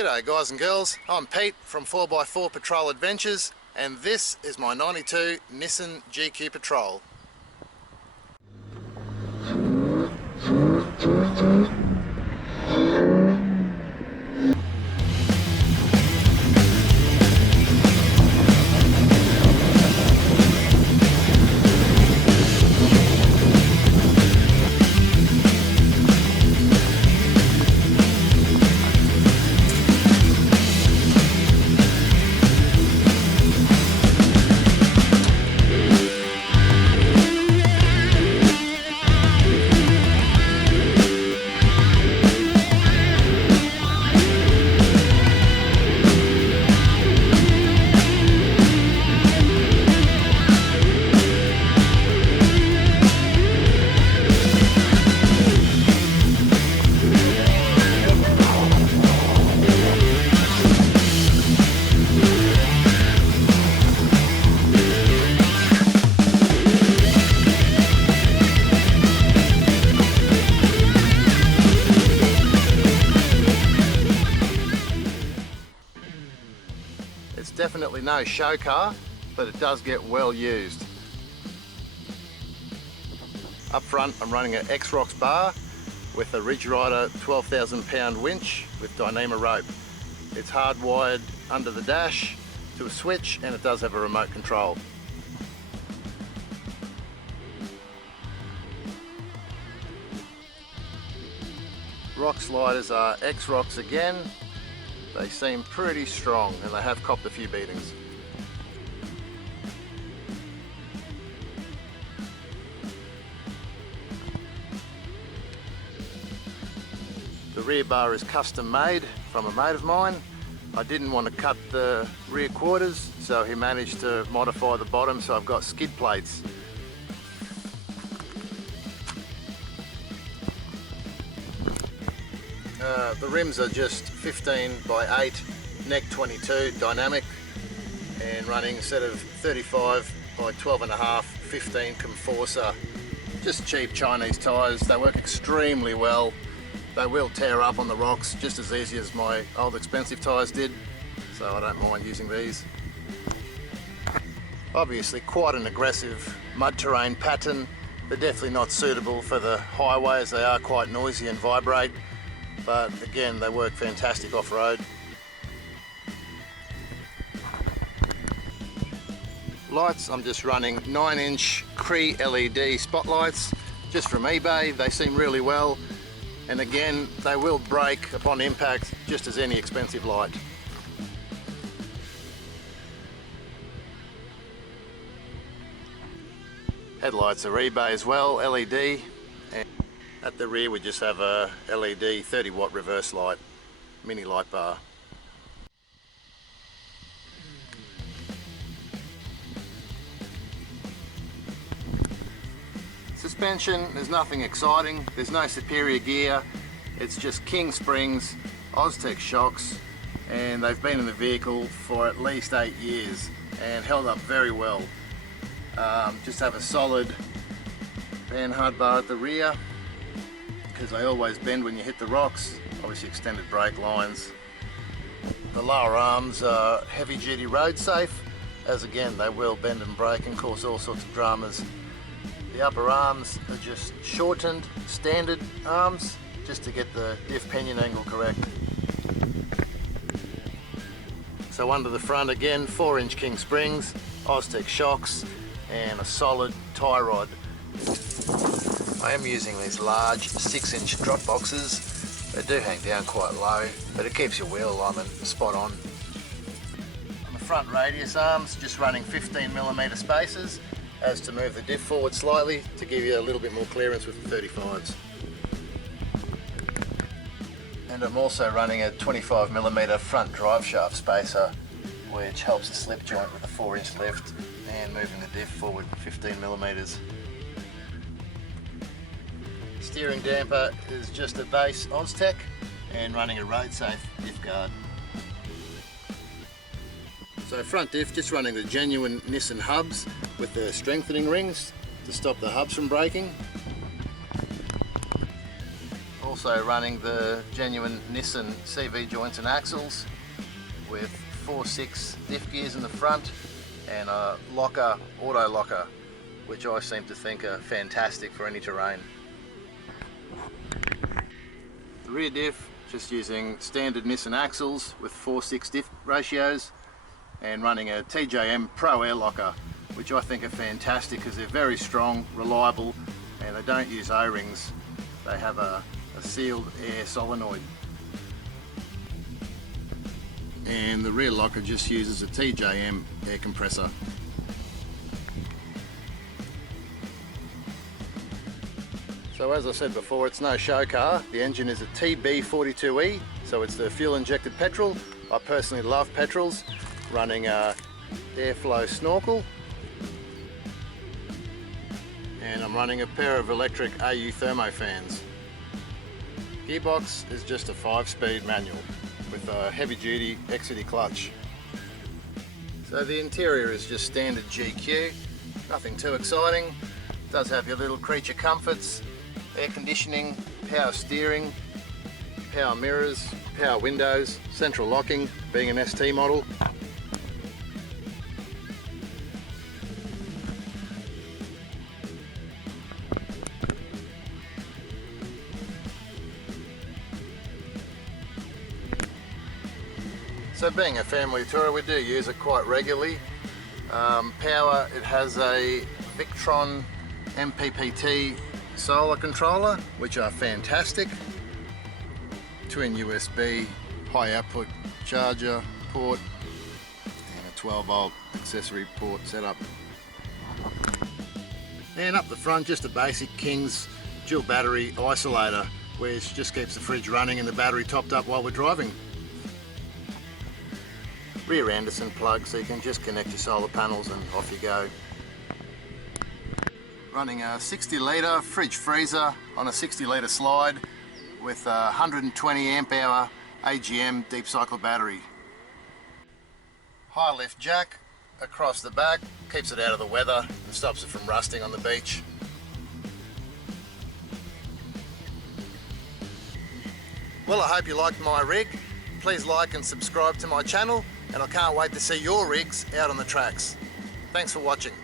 G'day guys and girls, I'm Pete from 4x4 Patrol Adventures and this is my 92 Nissan GQ Patrol. It's definitely no show car, but it does get well used. Up front I'm running an X-Rocks bar with a Ridge Rider 12,000 pound winch with Dyneema rope. It's hardwired under the dash to a switch and it does have a remote control. Rock sliders are X-Rocks again. They seem pretty strong and they have copped a few beatings. The rear bar is custom made from a mate of mine. I didn't want to cut the rear quarters, so he managed to modify the bottom, so I've got skid plates. The rims are just 15 by 8 neck 22 dynamic and running a set of 35 by 12.5 15 Conforcer. Just cheap Chinese tyres. They work extremely well. They will tear up on the rocks just as easy as my old expensive tyres did, so I don't mind using these. Obviously quite an aggressive mud terrain pattern. They're definitely not suitable for the highway as they are quite noisy and vibrate. But again, they work fantastic off-road. Lights, I'm just running 9-inch Cree LED spotlights just from eBay. They seem really well, and again they will break upon impact just as any expensive light. Headlights are eBay as well, LED. At the rear we just have a LED 30 watt reverse light, mini light bar. Suspension, there's nothing exciting, there's no superior gear, it's just King springs, Oztech shocks, and they've been in the vehicle for at least 8 years and held up very well. Just have a solid panhard bar at the rear, because they always bend when you hit the rocks. Obviously extended brake lines. The lower arms are heavy duty road safe, as again they will bend and break and cause all sorts of dramas. The upper arms are just shortened standard arms just to get the diff pinion angle correct. So under the front again, 4-inch King springs, Oztech shocks and a solid tie rod. I am using these large 6-inch drop boxes. They do hang down quite low, but it keeps your wheel alignment spot on. On the front radius arms, just running 15mm spacers as to move the diff forward slightly to give you a little bit more clearance with the 35s. And I'm also running a 25mm front drive shaft spacer, which helps the slip joint with a 4-inch lift and moving the diff forward 15mm. Steering damper is just a base Oztech and running a road safe diff guard. So front diff, just running the genuine Nissan hubs with the strengthening rings to stop the hubs from breaking. Also running the genuine Nissan CV joints and axles with 4/6 diff gears in the front and a locker, auto locker, which I seem to think are fantastic for any terrain. The rear diff, just using standard Nissan axles with 4/6 diff ratios and running a TJM Pro Air Locker, which I think are fantastic because they're very strong, reliable, and they don't use O-rings. They have a sealed air solenoid. And the rear locker just uses a TJM air compressor. So as I said before, it's no show car. The engine is a TB42E, so it's the fuel injected petrol. I personally love petrols. Running a airflow snorkel. And I'm running a pair of electric AU thermo fans. Gearbox is just a 5-speed manual with a heavy duty XCD clutch. So the interior is just standard GQ, nothing too exciting. It does have your little creature comforts, air conditioning, power steering, power mirrors, power windows, central locking, being an ST model. So being a family tourer, we do use it quite regularly. Power, it has a Victron MPPT solar controller, which are fantastic. Twin USB high output charger port and a 12 volt accessory port setup. And up the front, just a basic King's dual battery isolator, which just keeps the fridge running and the battery topped up while we're driving. Rear Anderson plug, so you can just connect your solar panels and off you go. Running a 60 litre fridge freezer on a 60 litre slide with a 120 amp hour AGM deep cycle battery. High lift jack across the back, keeps it out of the weather and stops it from rusting on the beach. Well, I hope you liked my rig. Please like and subscribe to my channel, and I can't wait to see your rigs out on the tracks. Thanks for watching.